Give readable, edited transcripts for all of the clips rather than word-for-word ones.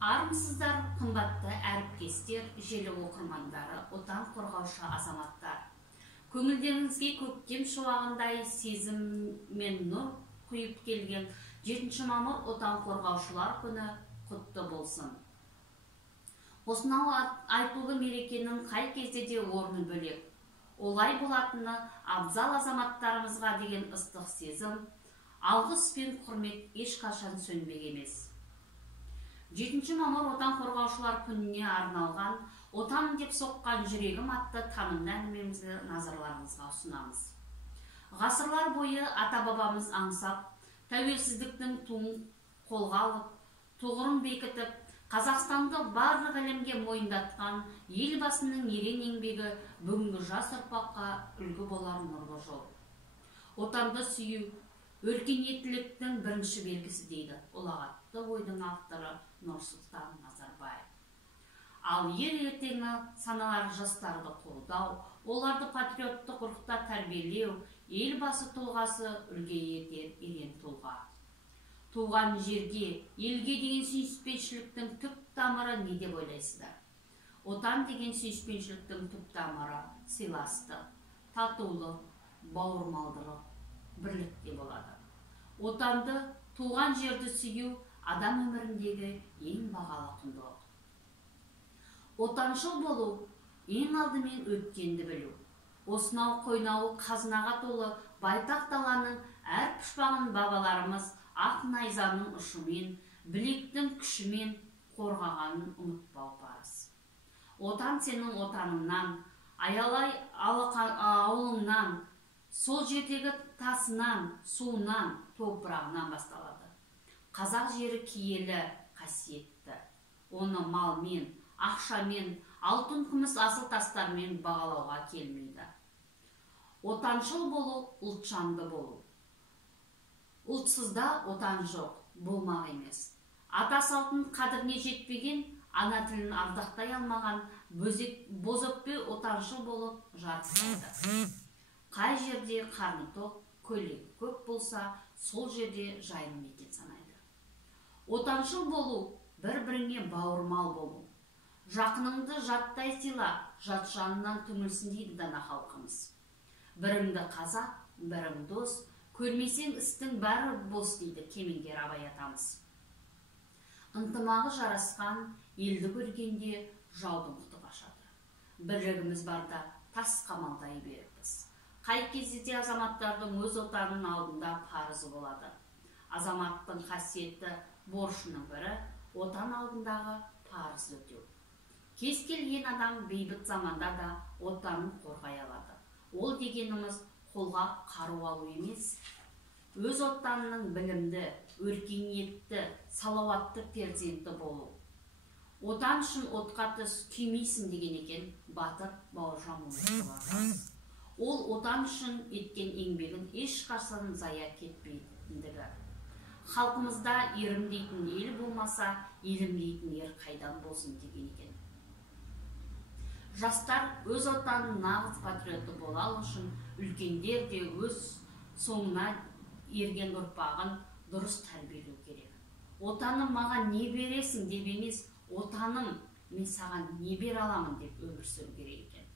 Армысыздар, қымбатты әріптестер, желі оқырмандары, отан қорғаушы азаматтар. Көңілдеріңізге көктем шуағындай сезім мен нұр құйып келген 7 мамыр отан қорғаушылар күні құтты болсын. Осынау айтулы мерекенің қай кезде де орны бөлек. Олай болатыны абзал азаматтарымызға деген ыстық сезім, алғыс пен құрмет ешқашан сөнбек емес. 7 мамыр отан қорғаушылар күніне арналған «Отан деп соққан жүрегім» атты танымды әңгімемізді назарларыңызға ұсынамыз. Ғасырлар бойы ата-бабамыз аңсап, тәуелсіздіктің туын қолға алып, тұғырын бекітіп, Қазақстанды барлық әлемге мойындатқан елбасының ерен еңбегі бүгінгі жас ұрпаққа үлгі болар нұрлы жол. Отанды сүю өркениеттіліктің бірінші белгісі дейді ұлағатты ойдың авторы Нұрсұлтан Назарбаев. Ал ел ертеңі саналар жастарды қолдау, оларды патриоттық рухта тәрбиелеу, елбасы тұлғасы үлгі етер ерен тұлға. Туған жерге, елге деген сүйіспеншіліктің түп тамыры не деп ойлайсыздар? Отан деген сүйіспеншіліктің түп тамыры сыйластық, татулық, бауырмалдылық, бірлікте болады. Отанды, туған жерді сүю адам өміріндегі ең бағалы құндылық. Отаншыл болу ең алдымен өткенді білу. Осынау қойнауы қазынаға толы байтақ даланың әр пұшпағын бабаларымыз ақ найзаның ұшымен, білектің күшімен қорғағанын ұмытпау парыз. Отан сенің отаныңнан, аялай ауылыңнан, сол жердегі тасынан, суынан, топырағынан басталады. Қазақ жері киелі, қасиетті. Оны малмен, ақшамен, алтын күміс асыл тастармен бағалауға келмейді. Отаншыл болу, ұлтжанды болу. Ұлтсызда отан жоқ, болмақ емес. Ата салтын қадіріне жетпеген, ана тілін ардақтай алмаған бозөкпе отаншыл болып жарытады. Қай жерде қарны тоқ, көлегі көп болса, сол жерде жайын мекен санайды. Отаншыл болу, бір-біріңе бауырмал болу. Жақыныңды жаттай сыйла, жат жанынан түңілсін дейді дана халқымыз. Біріңді қазақ, бірің дос, көрмесең істің бәрі бос дейді кемеңгер Абай атамыз. Ынтымағы жарасқан елді көргенде жаудың құты қашады. Бірлігіміз барда тас қамалдай беріппіз. Қай кезде де азаматтардың өз отанының алдында парызы болады. Азаматтың қасиетті борышының бірі отан алдындағы парызды өтеу. Кез келген адам бейбіт заманда да отанын қорғай алады. Ол дегеніміз қолға қару алу емес, өз отанының білімді, өркениетті, салауатты перзенті болу. Отан үшін отқа түс күймейсің деген екен батыр Бауыржан Момышұлы. Ол отан үшін еткен еңбегін ешқашан зая кетпейтіндігі. Халқымызда ерім дейтін ел болмаса, елім дейтін ер қайдан болсын деген екен. Жастар өз отанының нағыз патриоты бола алу үшін үлкендер де өз соңына ерген ұрпағын дұрыс тәрбиелеу керек. Отаным маған не бересің деп емес, отаным мен саған не бере аламын деп өмір сүру керек екен.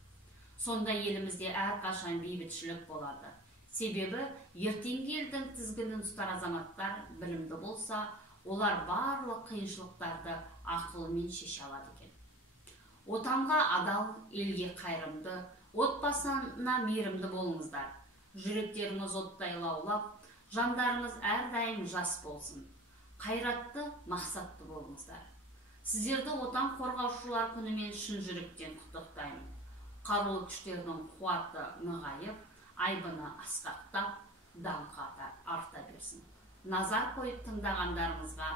Сонда елімізде әрқашан бейбітшілік болады. Себебі ертеңгі елдің тізгінін ұстар азаматтар білімді болса, олар барлық қиыншылықтарды ақылымен шеше алады екен. Отанға адал, елге қайырымды, отбасына мейірімді болыңыздар. Жүректеріңіз оттай лаулап, жандарыңыз әрдайым жас болсын. Қайратты, мақсатты болыңыздар. Сіздерді отан қорғаушылар күнімен шын жүректен құттықтаймын. Қарулы күштердің қуаты нығайып, айбыны асқақтап, даңқы арта берсін. Назар қойып тыңдағандарыңызға